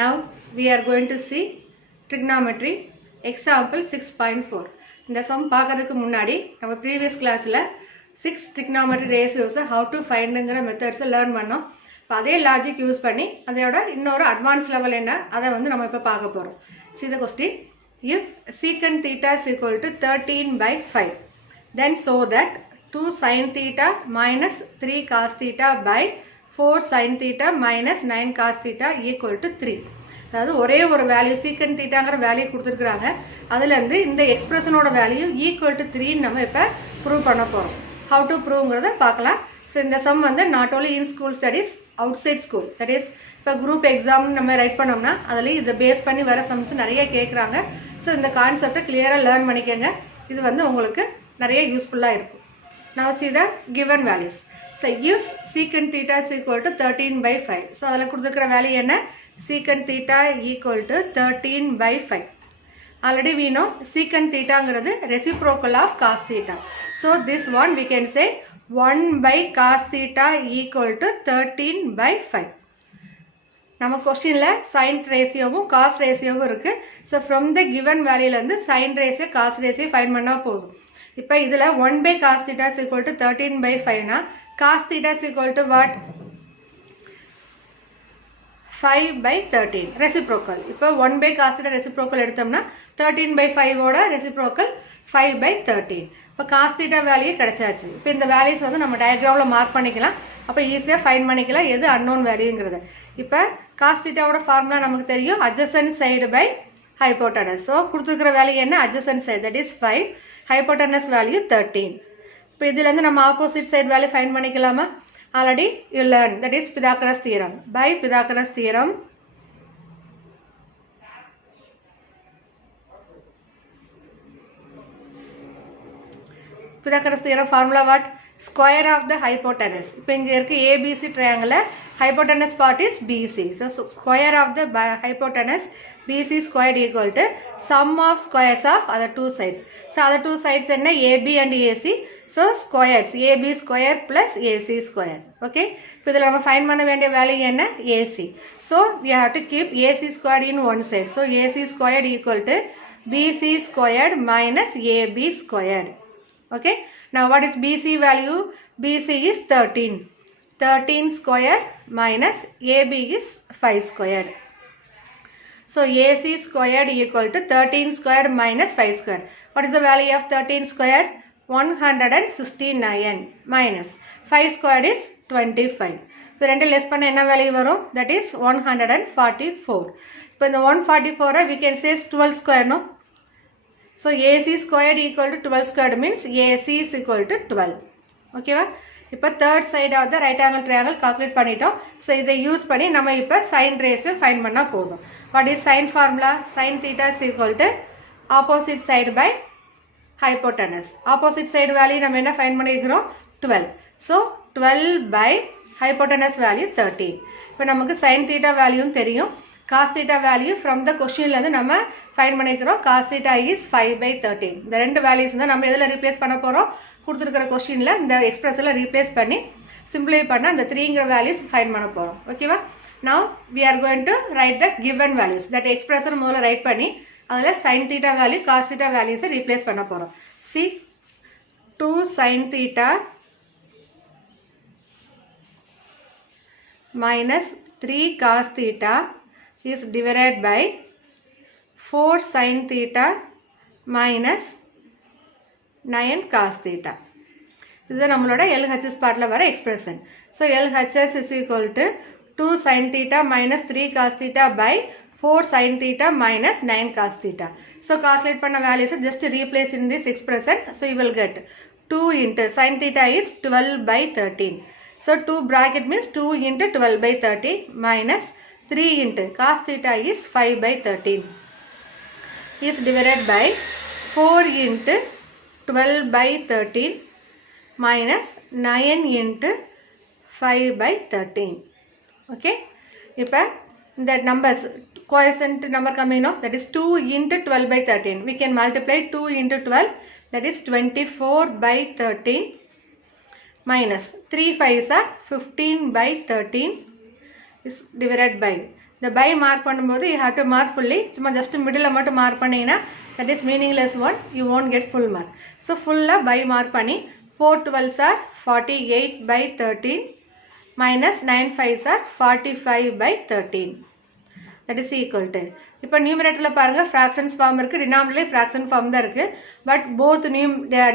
Now we are going to see trigonometry example 6.4. இந்த sum பார்க்கிறதுக்கு முன்னாடி நம்ம previous classல 6 trigonometry ratios how to findங்கிற methods learn பண்ணோம். அதே logic யூஸ் பண்ணி அதோட இன்னொரு advanced level என்ன அதை வந்து நம்ம இப்ப பார்க்க போறோம். See the question. If secant theta is equal to 13 by 5, then show that 2 sin theta minus 3 cos theta by 4 sin theta minus 9 cos theta equal to 3. அதாவது ஒரே ஒரு வேல்யூ secant thetaங்கிற வேல்யூ கொடுத்துருக்காங்க. அதுலேருந்து இந்த எக்ஸ்பிரஷனோட வேல்யூ ஈக்குவல் டு 3 நம்ம இப்போ prove பண்ண போகிறோம். ஹவு டு ப்ரூவ்ங்கிறத பார்க்கலாம். ஸோ இந்த சம் வந்து not only in school studies, outside school, that is இப்போ குரூப் எக்ஸாம்னு நம்ம ரைட் பண்ணோம்னா அதுலேயும் இதை பேஸ் பண்ணி வர சம்ஸ் நிறைய கேட்குறாங்க. ஸோ இந்த கான்செப்டை கிளியராக லேர்ன் பண்ணிக்கோங்க. இது வந்து உங்களுக்கு நிறைய யூஸ்ஃபுல்லாக இருக்கும். Now see the given values. So if secant theta is equal to 13 by 5. So அதில் கொடுத்துருக்கிற வேல்யூ என்ன? Secant theta equal to 13 by 5. Already we know secant thetaங்கிறது reciprocal of cos theta. So this one we can say 1 by cos theta equal to 13 by 5. நம்ம கொஸ்டினில் sign ரேஷியோவும் cos ரேஷியோவும் இருக்குது. So from the given வேல்யூலேருந்து sine ratio cos ratio find பண்ணால் போதும். இப்போ இதில் 1 by cos theta is equal to 13 by 5 cos theta is equal to what? 5 by 13 reciprocal. இப்போ 1 by cos theta reciprocal எடுத்தோம்னா 13 by 5 ஓட reciprocal 5 by 13. இப்போ cos theta value கிடைச்சாச்சு. இப்போ இந்த வேல்யூஸ் வந்து நம்ம டயக்ராமில் மார்க் பண்ணிக்கலாம். அப்போ ஈஸியாக ஃபைன் பண்ணிக்கலாம் எது அன்னோன் வேல்யூங்கிறது. இப்போ cos thetaவோட ஃபார்முலா நமக்கு தெரியும், adjacent side by hypotenuse. So கொடுத்துருக்கிற வேல்யூ என்ன? adjacent side, that is 5, hypotenuse value 13. இப்போ இதிலேருந்து நம்ம ஆப்போசிட் சைடு வேல்யூ ஃபைன் பண்ணிக்கலாமா? Already you learn, that is Pythagoras theorem. By Pythagoras theorem Pythagoras theorem formula what? Square of the hypotenuse. இப்போ இங்கே இருக்கு ABC triangle, hypotenuse part is BC. So square of the hypotenuse BC squared equal to sum of squares of other two sides. So other two sides என்ன? AB and AC. So squares AB square plus AC square. Okay. இப்போ இதில் நம்ம find பண்ண வேண்டிய value என்ன? AC. So we have to keep AC squared in one side. So AC squared equal to BC squared minus AB squared. Okay, now what is BC value? BC is 13. 13 square minus AB is 5 squared. So AC squared equal to 13 squared minus 5 squared. What is the value of 13 squared? 169 minus 5 squared is 25. So ரெண்டு less பண்ண என்ன value வரும்? That is 144. இப்போ இந்த 144 we can say 12 square, no? So AC squared equal to 12 squared means AC is equal to 12. Okay va? இப்போ third side of the right angle triangle calculate பண்ணிட்டோம். So இதை use பண்ணி நம்ம இப்போ sin ratio find பண்ணா போதும். What is sin formula? Sin theta is equal to opposite side by hypotenuse. Opposite side value நம்ம என்ன find பண்ணிக்கிறோம்? 12. So 12 by hypotenuse value 13. இப்போ நமக்கு sin theta value தெரியும். cos theta value from the questionலேருந்து நம்ம find பண்ணிக்கிறோம். cos theta is 5 by 13. இந்த ரெண்டு வேல்யூஸ் தான் நம்ம எதில் ரீப்ளேஸ் பண்ண போகிறோம்? கொடுத்துருக்கிற கொஸ்டினில் இந்த எக்ஸ்பிரஸில் ரீப்ளேஸ் பண்ணி சிம்பிளை பண்ண அந்த 3ங்கிற வேல்யூஸ் ஃபைண்ட் பண்ண போகிறோம். ஓகேவா? now we are going to write the given values. that expression முதல்ல ரைட் பண்ணி அதில் sin theta value cos theta வேல்யூஸை ரீப்ளேஸ் பண்ண போகிறோம். see 2 sin theta minus 3 cos theta is divided by 4 sin theta minus 9 cos theta. இது நம்மளோட LHS பார்ட்ல வர expression. So LHS is equal to 2 sin theta minus 3 cos theta by 4 sin theta minus 9 cos theta. So calculate பண்ண values just replace in this expression. So you will get 2 into sin theta is 12 by 13. So 2 bracket means 2 into 12 by 13 minus 3 into cos theta is 5 by 13 is divided by 4 into 12 by 13 minus 9 into 5 by 13. Okay. இப்போ இந்த numbers quotient number coming now, that is 2 into 12 by 13. We can multiply 2 into 12, that is 24 by 13 minus 3 5s are 15 by 13 is divided by இந்த by mark பண்ணும்போது you have to mark fully. சும்மா just middle மட்டும் mark பண்ணீங்கன்னா that is meaningless one, you won't get full mark. So full-ஆ by mark பண்ணி 4 12s are 48 by 13 minus 9 5s are 45 by 13. That is equal to. இப்போ numeratorல பாருங்க fractions form இருக்கு, denominatorல fraction form தான் இருக்கு. But both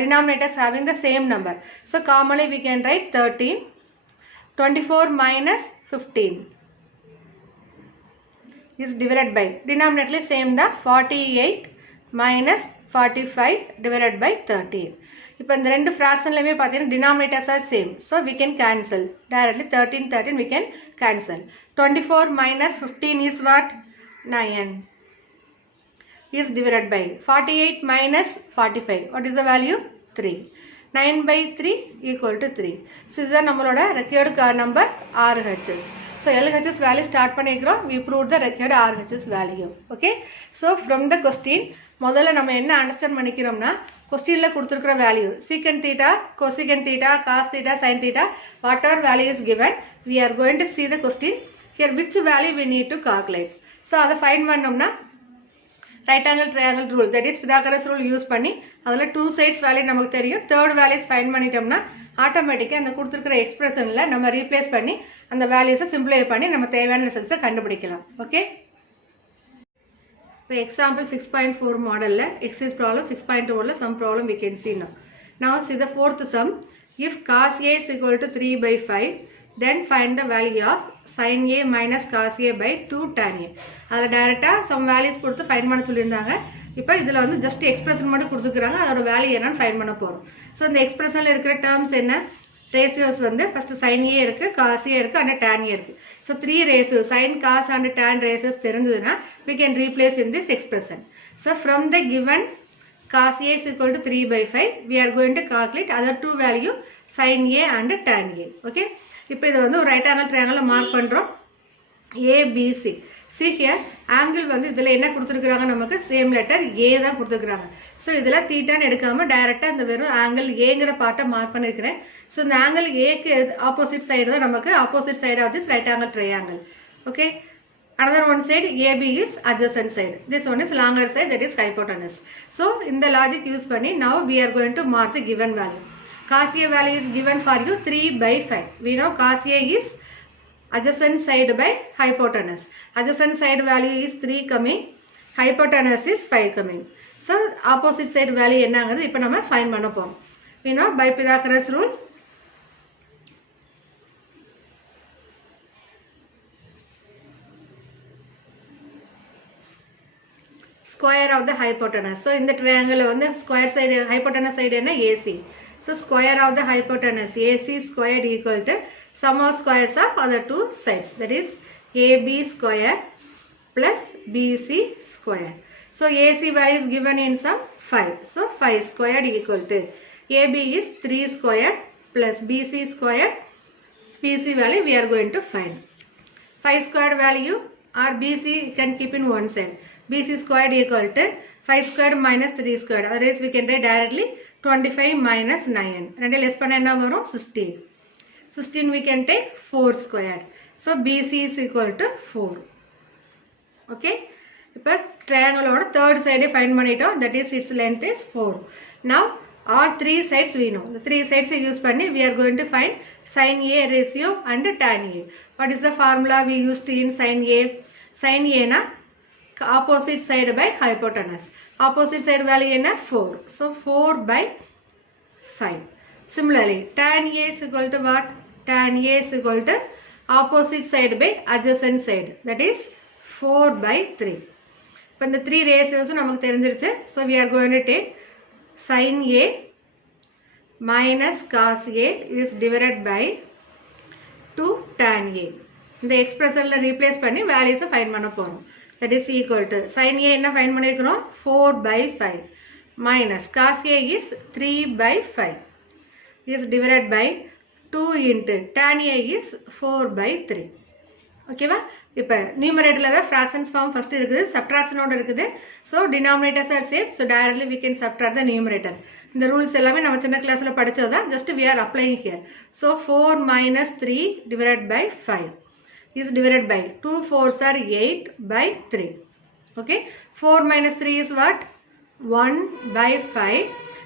denominators having the same number. So commonly we can write 13. 24 minus 15 is divided by. Denominatorல same தான் 48 minus 45 divided by 13. இப்போ இந்த ரெண்டு fractionலயுமே பார்த்தீங்கன்னா denominators are same. So we can cancel. Directly 13 we can cancel. 24 minus 15 is what? 9 is divided by 48 minus 45. What is the value? 3. 9 by 3 equal to 3. So this is நம்மளோட required number RHS. So LHS value start பண்ணிக்கிறோம். We proved the required RHS value. Okay. So from the question முதல்ல நம்ம என்ன understand பண்ணிக்கிறோம்னா கொஸ்டின்ல கொடுத்திருக்கிற value secant theta, cosecant theta, cos theta, sin theta, whatever value is given, we are going to see the question here which value we need to calculate. So அதை find பண்ணோம்னா right angle triangle rule, that is Pythagoras rule use பண்ணி அதில் 2 sides value நமக்கு தெரியும். Third values find பண்ணிட்டோம்னா ஆட்டோமேட்டிக்காக அந்த கொடுத்துருக்கிற எக்ஸ்பிரஷனில் நம்ம ரீப்ளேஸ் பண்ணி அந்த வேல்யூஸை சிம்பிளை பண்ணி நம்ம தேவையான ரிசல்ட்ஸை கண்டுபிடிக்கலாம். ஓகே, இப்போ எக்ஸாம்பிள் 6.4 மாடலில் எக்ஸசைஸ் ப்ராப்ளம் 6.2ல some problem we can see now. Now see the fourth sum. If cos A is equal to 3 by 5, then find the value of sin A minus cos A by 2 tan A. அதில் டைரெக்டாக some values கொடுத்து find பண்ண சொல்லியிருந்தாங்க. இப்போ இதில் வந்து just expression மட்டும் கொடுத்துக்கிறாங்க, அதோட வேல்யூ என்னன்னு ஃபைண்ட் பண்ண போகிறோம். ஸோ இந்த எக்ஸ்பிரஷனில் இருக்கிற டேர்ம்ஸ் என்ன? ரேஷியோஸ் வந்து ஃபஸ்ட்டு sin A இருக்குது, cos A இருக்குது, அண்ட் tan A இருக்குது. So 3 ratios sin, cos and tan ratios தெரிஞ்சதுன்னா we can replace in this expression. So from the given cos A is equal to 3 by 5, we are going to calculate other two value sin A and tan A. Okay. இப்போ இதை வந்து ஒரு right angle triangle mark பண்ணுறோம் ABC. See here angle வந்து இதில் என்ன கொடுத்துருக்குறாங்க, நமக்கு சேம் லெட்டர் A தான் கொடுத்துருக்குறாங்க. ஸோ இதில் தீட்டான்னு எடுக்காமல் டைரெக்டாக இந்த வெறும் ஆங்கிள் ஏங்கிற பார்ட்டை மார்க் பண்ணியிருக்கிறேன். ஸோ இந்த ஆங்கிள் ஏக்கு ஆப்போசிட் சைடு தான் நமக்கு opposite side of this right angle triangle. Okay, another one side AB is adjacent side, this one is longer side, that is hypotenuse. So in the logic use பண்ணி now we are going to mark the given value. Cos A value is given for you 3 by 5. We know cos A is adjacent side by hypotenuse. Adjacent side value is 3 coming, hypotenuse is 5 coming. So opposite side value என்னங்கிறது இப்போ நம்ம find பண்ண போறோம். We know by Pythagoras rule square of the hypotenuse. So in the triangle வந்து square side hypotenuse side என்ன AC. So square of the hypotenuse AC squared equal to sum of squares of other two sides, that is AB square plus BC square. So AC value is given in sum 5. So 5 squared equal to AB is 3 squared plus BC squared. BC value we are going to find. 5 squared value or BC can keep in one side. BC squared equal to 5 squared minus 3 squared. Otherwise we can write directly 25 minus 9. ரெண்டு less பண்ண என்ன வரும்? 16. 16 we can take 4 squared. So BC is equal to 4. Okay. இப்போ triangle third side find பண்ணிட்டோம், that is its length is 4. Now all three sides we know. The three sides use பண்ணி we are going to find sin A ratio and tan A. What is the formula we used in sin A? Sin A na opposite side by hypotenuse. Opposite side value என்ன? 4. So 4 by 5. Similarly tan A is equal to what? Tan A is equal to opposite side by adjacent side, that is 4 by 3. இப்போ இந்த 3 ratios நமக்கு தெரிஞ்சிருச்சு. So we are going to take sin A minus cos A is divided by 2 tan A. இந்த எக்ஸ்பிரஷனில் replace பண்ணி வேல்யூஸை find பண்ண போகிறோம். That is equal to sin A என்ன ஃபைண்ட் பண்ணியிருக்கிறோம்? 4 by 5 minus cos A is 3 by 5 is divided by 2 into tan A is 4 by 3. ஓகேவா? இப்போ நியூமரேட்டரில் தான் ஃப்ராக்ஷன்ஸ் ஃபார்ம் ஃபஸ்ட்டு இருக்குது, சப்ட்ராக்ஷனோடு இருக்குது. So denominators are same. So directly we can subtract the numerator. இந்த ரூல்ஸ் எல்லாமே நம்ம சின்ன கிளாஸில் படித்தது தான், just we are applying here. So 4 minus 3 divided by 5. is divided by 2 4s are 8 by 3. Okay, 4 minus 3 is what? 1 by 5.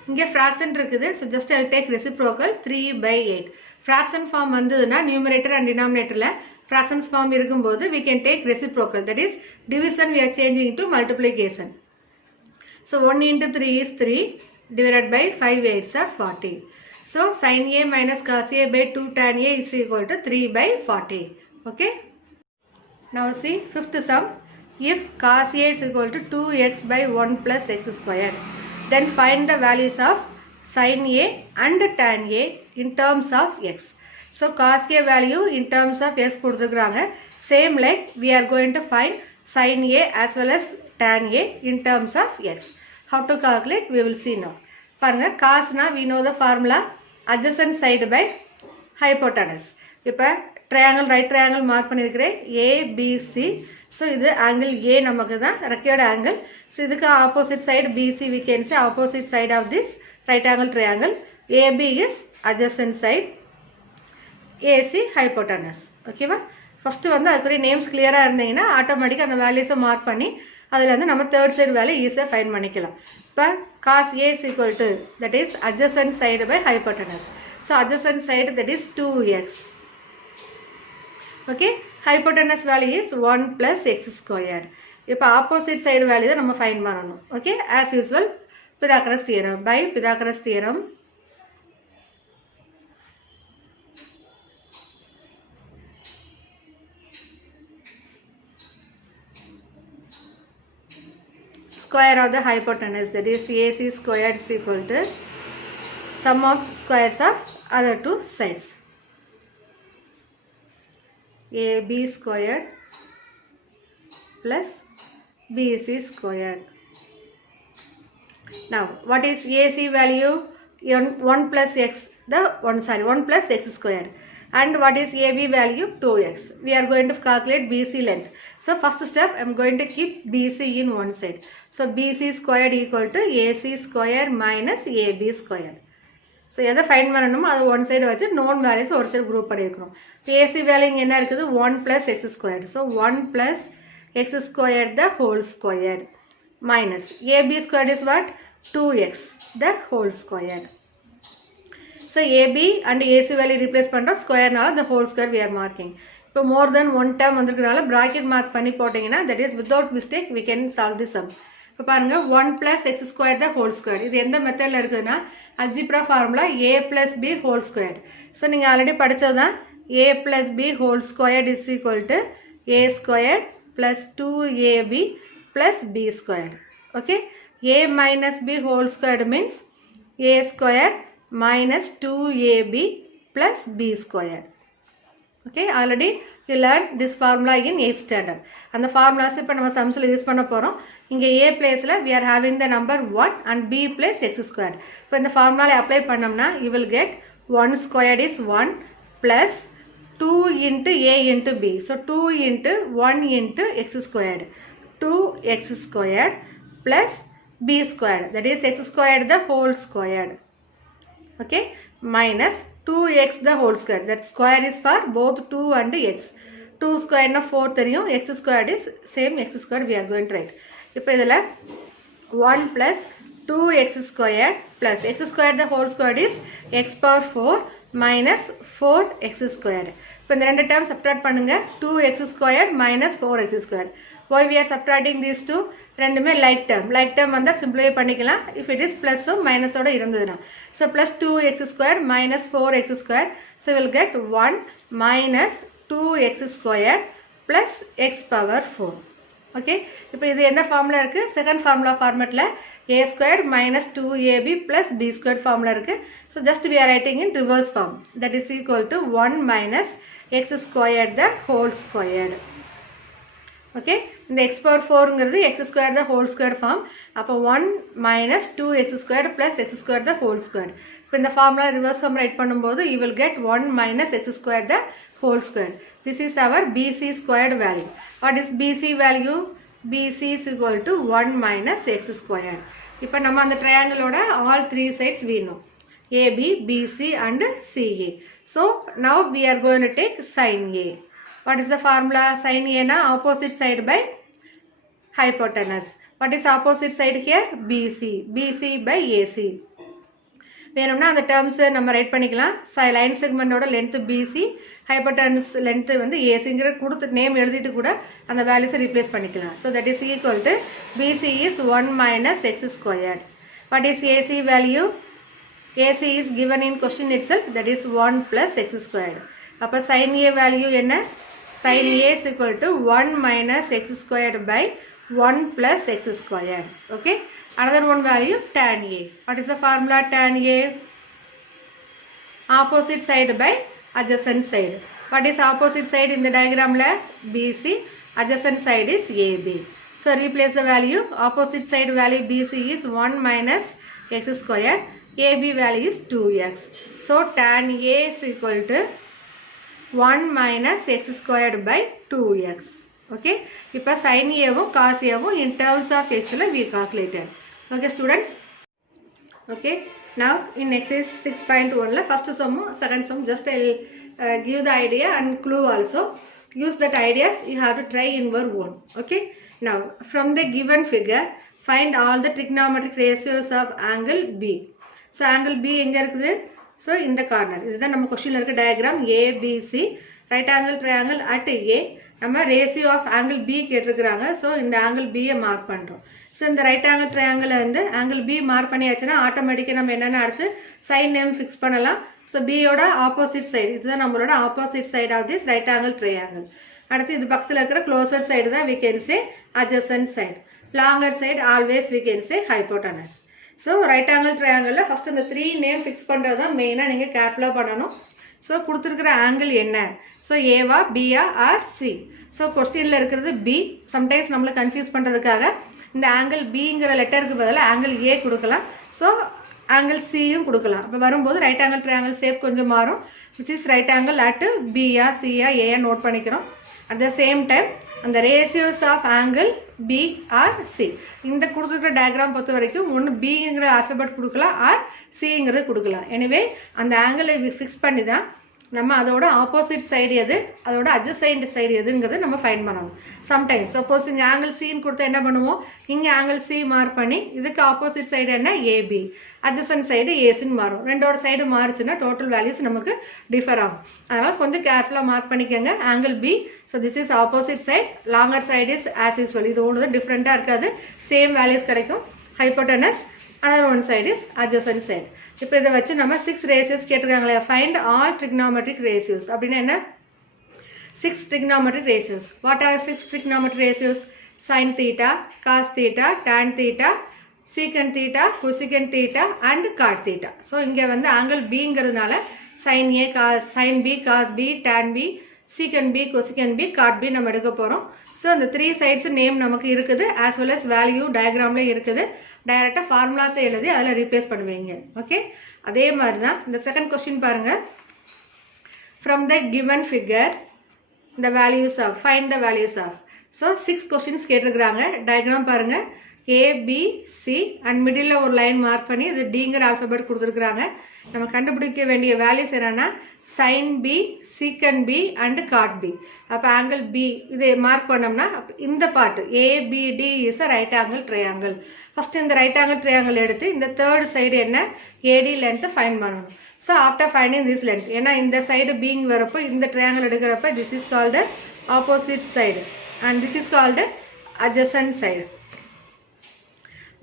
இங்கே fraction இருக்குது, so just I'll take reciprocal 3 by 8. Fraction form வந்ததுன்னா numerator and denominatorல fractions form இருக்கும்போது we can take reciprocal, that is division we are changing into multiplication. So 1 into 3 is 3 divided by 5 8s are 40. So sin A minus cos A by 2 tan A is equal to 3 by 40. Okay. Now see fifth sum. If cos A is equal to 2x by 1 plus x squared, then find the values of sin A and tan A in terms of x. So cos A value in terms of x கொடுத்துக்கிறாங்க. Same like we are going to find sin A as well as tan A in terms of x. How to calculate we will see now. பாருங்க cos na we know the formula adjacent side by hypotenuse. இப்போ triangle right triangle mark பண்ணிருக்கிறேன் ABC. So இது angle A நமக்கு தான் required angle. So இதுக்கு opposite side BC we can say opposite side of this right angle triangle. AB is adjacent side, AC hypotenuse. Okay வா? First வந்து அதுக்குரிய names clear-ஆ இருந்தீங்கன்னா ஆட்டோமேட்டிக்காக அந்த வேல்யூஸை மார்க் பண்ணி அதில் வந்து நம்ம தேர்ட் சைடு வேல்யூ ஈஸியாக ஃபைண்ட் பண்ணிக்கலாம். இப்போ cos A is equal to, that is adjacent side by hypotenuse. So adjacent side, that is 2x. Okay, hypotenuse value is 1 plus x squared. இப்போ opposite side value தான் நம்ம find பண்ணணும். Okay, as usual Pythagoras theorem. By Pythagoras theorem, square of the hypotenuse, that is AC squared is equal to sum of squares of other two sides. AB squared plus BC squared. Now what is AC value? 1 plus x, 1 plus x squared. And what is AB value? 2x. We are going to calculate BC length. So first step I am going to keep BC in one side. So BC squared equal to AC square minus AB squared. So எதை find பண்ணணுமோ அது one side வச்சு known values ஒரு side group பண்ணியிருக்கிறோம். AC value இங்கே என்ன இருக்குது? 1 plus x squared. So 1 plus x squared the whole squared minus AB squared is what? 2x the whole squared. So AB and AC value replace பண்ணுறோம், ஸ்கொயர்னால the whole square we are marking. இப்போ more than one term வந்துருக்கனால bracket mark பண்ணி போட்டிங்கன்னா, that is without mistake we can solve this sum. இப்போ பாருங்க 1 plus x squared the whole square. இது எந்த மெத்தடில் இருக்குதுன்னா algebra formula a plus b whole squared. So நீங்கள் ஆல்ரெடி படித்தது தான் a plus b whole squared is equal to a squared plus 2ab plus b squared. Okay, a minus b whole squared means a squared minus 2ab plus b squared. Okay, already you learned this formula in 8th standard. And the formulas இப்போ நம்ம sumsல use பண்ண போகிறோம். இங்கே a placeல we are having the number 1 and b place x squared. இப்போ இந்த formula apply பண்ணோம்னா you will get 1 squared is 1 plus 2 into a into b. So 2 into 1 into x squared. 2x squared plus b squared. That is x squared the whole squared. Okay, minus 2x the whole square. That square is for both 2 and x. 2 square na 4 தெரியும், x squared is same x squared we are going to write. இப்போ இதில் 1 plus 2x squared plus x squared the whole squared is x power 4 minus 4x squared. இப்போ இந்த ரெண்டு term subtract பண்ணுங்க, 2x squared minus 4x squared. Why we are subtracting these two? ரெண்டுமே like term வந்தால் simplify பண்ணிக்கலாம் if it is plus or minus ஓட இருந்ததுனா. So plus 2x squared minus 4x squared. So we will get 1 minus 2x squared plus x power 4. Okay, இப்போ இது என்ன formula இருக்குது? Second formula ஃபார்மேட்டில் a squared minus 2ab plus b squared formula இருக்குது. So just we are writing in reverse form. That is equal to 1 minus x squared the whole squared. Okay, இந்த x power 4ங்கிறது x squared the whole squared form. அப்போ 1 minus 2x squared plus x squared the whole squared. இப்போ இந்த formula reverse form right பண்ணும்போது you will get 1 minus x squared the whole squared. This is our BC squared value. What is BC value? BC is equal to 1 minus x squared. இப்போ நம்ம அந்த triangle-ஓட all three sides we know. AB, BC and CA. So now we are going to take sin A. What is the formula? Sin A na opposite side by hypotenuse. What is opposite side here? BC. BC by AC. வேணும்னா அந்த terms நம்ம write பண்ணிக்கலாம். Line செக்மெண்டோட length BC, hypotenuse length வந்து ஏசிங்கிற கொடுத்து name எழுதிட்டு கூட அந்த வேல்யூஸை ரீப்ளேஸ் பண்ணிக்கலாம். So that is equal to BC is 1 minus x squared. What is AC value? AC is given in question itself, that is 1 plus x squared. அப்போ sin A value என்ன? sin A is equal to 1 minus x squared by 1 plus x squared. Okay. Another one value tan A. What is the formula tan A? Opposite side by adjacent side. What is opposite side in the diagram? BC. Adjacent side is AB. So replace the value. Opposite side value BC is 1 minus x squared. AB value is 2x. So tan A is equal to 1 minus x squared by 2x. Okay. இப்போ sin A வும் cos A வும் in terms of x we calculated. Okay students. Okay. Now in exercise 6.1 first sum, second sum, just I will give the idea and clue also. Use that ideas, you have to try in your own. Okay. Now from the given figure, find all the trigonometric ratios of angle B. So angle B எங்க இருக்குது? So in the corner. இதுதான் நம்ம கொஸ்டின்ல இருக்க diagram ABC. Right angle triangle at A. நம்ம ratio of angle B கேட்டிருக்கிறாங்க. So இந்த angle பியை மார்க் பண்ணுறோம். ஸோ இந்த ரைட் ஆங்கிள் ட்ரையாங்கிளை வந்து ஆங்கிள் பி மார்க் பண்ணியாச்சுன்னா ஆட்டோமேட்டிக்காக நம்ம என்னென்ன அடுத்து சைன் நேம் ஃபிக்ஸ் பண்ணலாம். ஸோ பியோட ஆப்போசிட் சைடு, இதுதான் நம்மளோட opposite side of this right angle triangle. அடுத்து இது பக்கத்தில் இருக்கிற க்ளோசர் சைடு தான் we can say adjacent side. Longer side always we can say hypotenuse. So right angle ட்ரையாங்கிளில் ஃபஸ்ட் இந்த 3 நேம் ஃபிக்ஸ் பண்ணுறது தான் மெயினாக நீங்கள் கேர்ஃபுல்லாக பண்ணணும். ஸோ கொடுத்துருக்கிற ஆங்கிள் என்ன? ஸோ ஏவா பியா ஆர் சி? ஸோ கொஸ்டினில் இருக்கிறது பி. சம்டைம்ஸ் நம்மளை கன்ஃபியூஸ் பண்ணுறதுக்காக இந்த ஆங்கிள் பிங்கிற லெட்டருக்கு பதிலாக ஆங்கிள் ஏ கொடுக்கலாம். ஸோ ஆங்கிள் சியும் கொடுக்கலாம். இப்போ வரும்போது ரைட் ஆங்கிள் ட்ரையாங்கிள் ஷேப் கொஞ்சம் மாறும். Which is right angle at பியா சியா ஏயா நோட் பண்ணிக்கிறோம். அட் த சேம் டைம் அந்த ratios of angle B R C இந்த கொடுத்துருக்கிற டயக்ராம் பொறுத்த வரைக்கும் ஒன்று பிங்கிற ஆல்ஃபபெட் கொடுக்கலாம் ஆர் சிங்கிறது கொடுக்கலாம். எனவே அந்த ஆங்கிளை ஃபிக்ஸ் பண்ணி தான் நம்ம அதோட ஆப்போசிட் சைடு எது, அதோட அட்ஜசைண்ட் சைடு எதுங்கிறது நம்ம ஃபைண்ட் பண்ணணும். சம்டைம்ஸ் சப்போஸ் இங்கே ஆங்கிள் சின்னு கொடுத்தா என்ன பண்ணுவோம், இங்கே ஆங்கிள் சி மார்க் பண்ணி இதுக்கு ஆப்போசிட் சைடு என்ன ஏபி, அட்ஜசன்ட் சைடு ஏசின்னு மாறும். ரெண்டோட சைடு மாறுச்சுன்னா டோட்டல் வேல்யூஸ் நமக்கு டிஃபர் ஆகும். அதனால் கொஞ்சம் கேர்ஃபுல்லாக மார்க் பண்ணிக்கோங்க angle B. So this is opposite side, longer side is as usual. இது ஒன்று தான் டிஃப்ரெண்ட்டாக இருக்காது, சேம் வேல்யூஸ் கிடைக்கும். Hypotenuse, another one side is adjacent side. இப்போ இதை வச்சு நம்ம 6 ratios கேட்டிருக்காங்களே, find all trigonometric ratios. அப்படின்னா என்ன? 6 trigonometric ratios. What are 6 trigonometric ratios? Sin theta, cos theta, tan theta, secant theta, cosecant theta and cot theta. So இங்கே வந்து angle பிங்கிறதுனால sin A, sin B, cos B, tan B, secant B, cosecant B, cot B நம்ம எடுக்க போகிறோம். So அந்த 3 sides name நமக்கு இருக்குது, as well as value டயக்ராமில் இருக்குது. டைரெக்டாக ஃபார்முலாஸை எழுதி அதில் ரீப்ளேஸ் பண்ணுவீங்க. ஓகே, அதே மாதிரி தான் இந்த செகண்ட் கொஸ்டின் பாருங்கள். From the given figure the values of, find the values of. So 6 questions கேட்டிருக்கிறாங்க. டயக்ராம் பாருங்கள், ABC அண்ட் மிடில் ஒரு லைன் மார்க் பண்ணி இது டிங்கிற ஆல்ஃபபெட் கொடுத்துருக்குறாங்க. நம்ம கண்டுபிடிக்க வேண்டிய வேல்யூஸ் என்னென்னா sign B, secant B and cot B. அப்போ ஆங்கிள் பி இது மார்க் பண்ணோம்னா இந்த part APD is a right angle triangle. First இந்த ரைட் ஆங்கிள் ட்ரையாங்கிள் எடுத்து இந்த தேர்ட் சைடு என்ன ஏடி லென்த்தை ஃபைண்ட் பண்ணணும். So after finding this length, ஏன்னா இந்த சைடு பீங் வரப்போ இந்த ட்ரையாங்கிள் எடுக்கிறப்ப this is called opposite side and this is called adjacent side.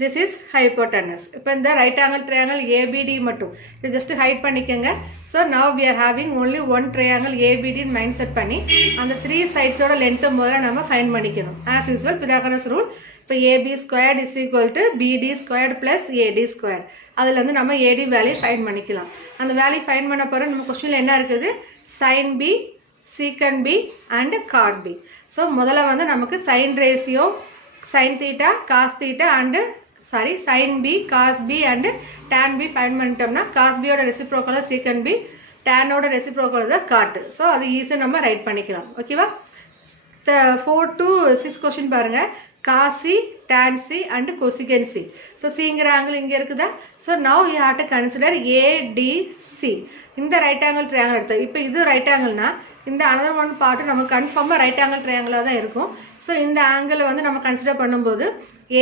This is hypotenuse. இப்போ இந்த ரைட் ஆங்கிள் ட்ரையாங்கிள் ஏபிடி மட்டும் இது ஜஸ்ட் ஹைட் பண்ணிக்கோங்க. So now we are having only one triangle ஏபிடின்னு mind set பண்ணி அந்த 3 சைட்ஸோட லென்த்தை முதல்ல நம்ம ஃபைண்ட் பண்ணிக்கணும். As usual Pythagoras rule. இப்போ AB squared is equal to BD squared plus AD squared. அதுலேருந்து நம்ம ஏடி வேல்யூ ஃபைண்ட் பண்ணிக்கலாம். அந்த வேல்யூ ஃபைண்ட் பண்ண பிறகு நம்ம கொஸ்டினில் என்ன இருக்குது, sine B, secant B and cot B. So முதல்ல வந்து நமக்கு sine ratio sine theta, cos theta and sin B, cos B and tan B find பண்ணிட்டோம்னா cos B ஓட ரெசிப்ரோக்கல் secant B, tan ஓட ரெசிப்ரோக்கல் தான் cot. ஸோ அது ஈஸியாக நம்ம ரைட் பண்ணிக்கலாம். ஓகேவா? 4 to 6 கொஸ்டின் பாருங்கள். cos C, tan C and cosecant C. So சிங்கிற ஆங்கிள் இங்கே இருக்குதா? So now you have to consider ADC. C. இந்த ரைட் ஆங்கிள் ட்ரையாங்கிள் எடுத்தோம். இப்போ இது ரைட் ஆங்கிள்னா இந்த அனதர் ஒன் பார்ட்டு நமக்கு கன்ஃபார்மாக ரைட் ஆங்கிள் ட்ரையாங்கிளாக தான் இருக்கும். ஸோ இந்த ஆங்கிளை வந்து நம்ம கன்சிடர் பண்ணும்போது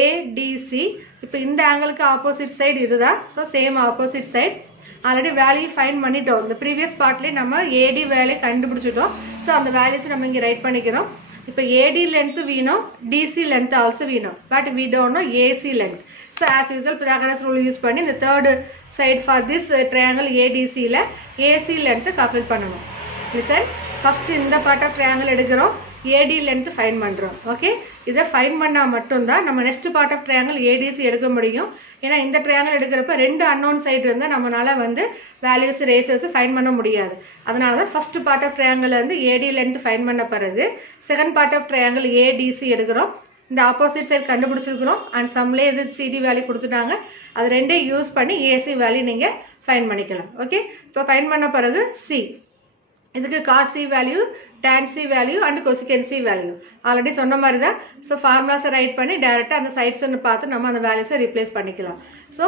ஏடிசி. இப்போ இந்த ஆங்கிளுக்கு ஆப்போசிட் சைடு இதுதான். So same opposite side. Already value find பண்ணிட்டோம். இந்த ப்ரீவியஸ் பார்ட்லேயே நம்ம ஏடி வேல்யூ கண்டுபிடிச்சிட்டோம். ஸோ அந்த வேல்யூஸ் நம்ம இங்கே ரைட் பண்ணிக்கிறோம். இப்போ ஏடி லென்த்து வீணும், டிசி லென்த் ஆல்சோ வீணும், but we don't know AC length. So as usual Pythagoras rule use பண்ணி இந்த third side for this triangle ஏடிசியில் ஏசி லென்த்து கால்குலேட் பண்ணணும். லிசன், ஃபஸ்ட்டு இந்த பார்ட் ஆஃப் ட்ரையாங்கிள் எடுக்கிறோம், ஏடி லென்த்து ஃபைன் பண்ணுறோம். Okay, இதை find பண்ணால் மட்டும்தான் நம்ம next part of triangle ADC எடுக்க முடியும். ஏன்னா இந்த ட்ரையாங்கிள் எடுக்கிறப்ப ரெண்டு அன்னோன் சைடு இருந்தால் நம்மளால் வந்து வேல்யூஸ் ரேஷியோஸ் ஃபைன் பண்ண முடியாது. அதனால தான் ஃபஸ்ட்டு பார்ட் ஆஃப் ட்ரையாங்கிள் வந்து ஏடி லென்த் ஃபைன் பண்ண பிறகு second part of triangle ADC எடுக்கிறோம். இந்த ஆப்போசிட் சைடு கண்டுபிடிச்சிருக்கிறோம். அண்ட் சம்லே இது சிடி வேல்யூ கொடுத்துட்டாங்க. அது ரெண்டே யூஸ் பண்ணி ஏசி வேல்யூ நீங்கள் ஃபைன் பண்ணிக்கலாம். ஓகே, இப்போ ஃபைன் பண்ண பிறகு சி, இதுக்கு cos C value, tan C value and cosecant C value already சொன்ன மாதிரி தான். ஸோ ஃபார்முலாஸை ரைட் பண்ணி டேரெக்டாக அந்த சைட்ஸ்ன்னு பார்த்து நம்ம அந்த வேல்யூஸை ரீப்ளேஸ் பண்ணிக்கலாம். ஸோ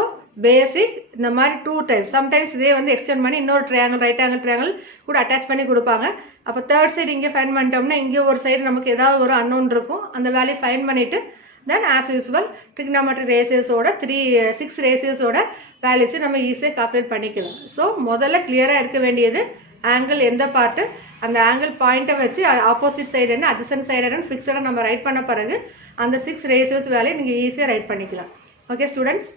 பேசிக் இந்த மாதிரி 2 டைப்ஸ். சம்டைம்ஸ் இதே வந்து எக்ஸ்டெண்ட் பண்ணி இன்னொரு ட்ரையாங்கிள் ரைட் ஆங்கிள் ட்ரையாங்கிள் கூட அட்டாச் பண்ணி கொடுப்பாங்க. அப்போ தேர்ட் சைடு இங்கே ஃபைன் பண்ணிட்டோம்னா இங்கே ஒரு சைடு நமக்கு ஏதாவது ஒரு அன்னோன் இருக்கும். அந்த வேல்யூ ஃபைன் பண்ணிவிட்டு தென் ஆஸ் யூஸ்வல் ட்ரிக்னாமெட்ரி ரேஷியோஸோட 6 ரேஷியோஸோட வேல்யூஸை நம்ம ஈஸியாக கால்குலேட் பண்ணிக்கலாம். ஸோ முதல்ல கிளியராக இருக்க வேண்டியது ஆங்கிள் எந்த பார்ட்டு, அந்த ஆங்கிள் பாயிண்ட்டை வச்சு ஆப்போசிட் சைடு என்ன அட்ஜசன்ட் சைடு என்ன ஃபிக்ஸடாக நம்ம ரைட் பண்ண பிறகு அந்த 6 ரேஷியோஸ் வேலையை நீங்கள் ஈஸியாக ரைட் பண்ணிக்கலாம். Okay students.